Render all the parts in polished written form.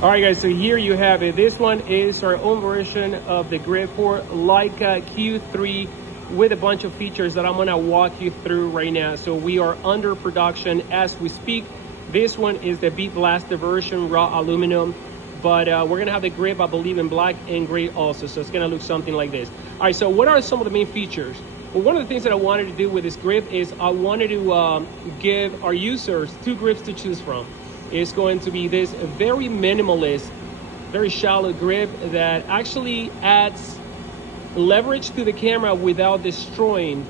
All right, guys, so here you have it. This one is our own version of the grip for Leica Q2 with a bunch of features that I'm gonna walk you through right now. So we are under production as we speak. This one is the Beat Blaster version, raw aluminum, but we're gonna have the grip, I believe, in black and gray also. So it's gonna look something like this. All right, so what are some of the main features? Well, one of the things that I wanted to do with this grip is I wanted to give our users two grips to choose from. It's going to be this very minimalist, very shallow grip that actually adds leverage to the camera without destroying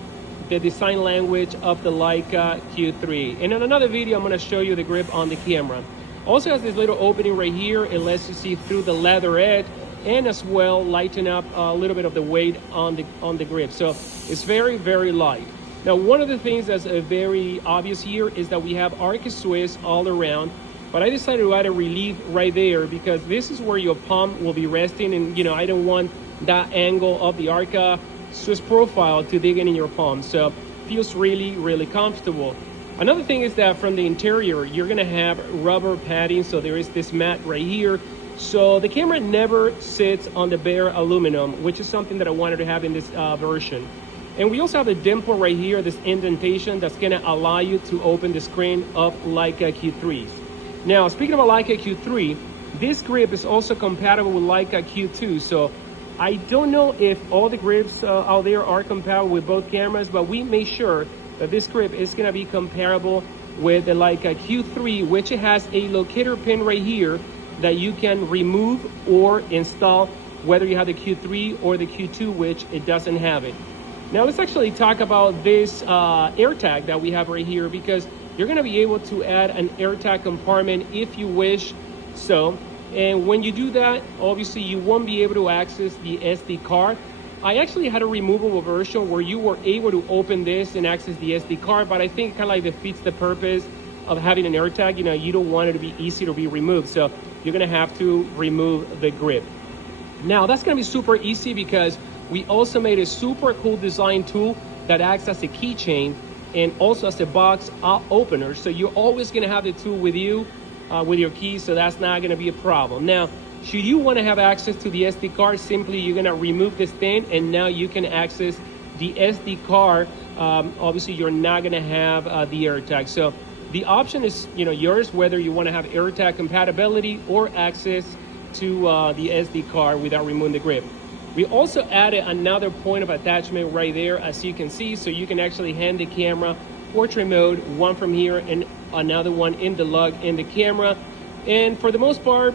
the design language of the Leica Q2. And in another video, I'm going to show you the grip on the camera. Also has this little opening right here. It lets you see through the leather edge and as well lighten up a little bit of the weight on the grip. So it's very, very light. Now, one of the things that's very obvious here is that we have Arca Swiss all around. But I decided to add a relief right there because this is where your palm will be resting, and I don't want that angle of the Arca Swiss profile to dig in your palm. So it feels really, really comfortable. Another thing is that from the interior, you're gonna have rubber padding. So there is this mat right here. So the camera never sits on the bare aluminum, which is something that I wanted to have in this version. And we also have a dimple right here, this indentation that's gonna allow you to open the screen of Leica Q3s. Now, speaking about Leica Q2, this grip is also compatible with Leica Q2. So I don't know if all the grips out there are compatible with both cameras, but we made sure that this grip is gonna be comparable with the Leica Q2, which it has a locator pin right here that you can remove or install, whether you have the Q3 or the Q2, which it doesn't have it. Now let's actually talk about this AirTag that we have right here, because you're gonna be able to add an AirTag compartment if you wish so. And when you do that, obviously you won't be able to access the SD card. I actually had a removable version where you were able to open this and access the SD card, but I think it kind of like defeats the purpose of having an AirTag. You don't want it to be easy to be removed. So you're gonna have to remove the grip. Now that's gonna be super easy because we also made a super cool design tool that acts as a keychain and also as a box opener. So you're always gonna have the tool with you, with your keys, so that's not gonna be a problem. Now, should you wanna have access to the SD card, simply you're gonna remove this thing and now you can access the SD card. Obviously you're not gonna have the AirTag. So the option is yours, whether you wanna have AirTag compatibility or access to the SD card without removing the grip. We also added another point of attachment right there, as you can see, so you can actually hand the camera portrait mode, one from here and another one in the lug in the camera. And for the most part,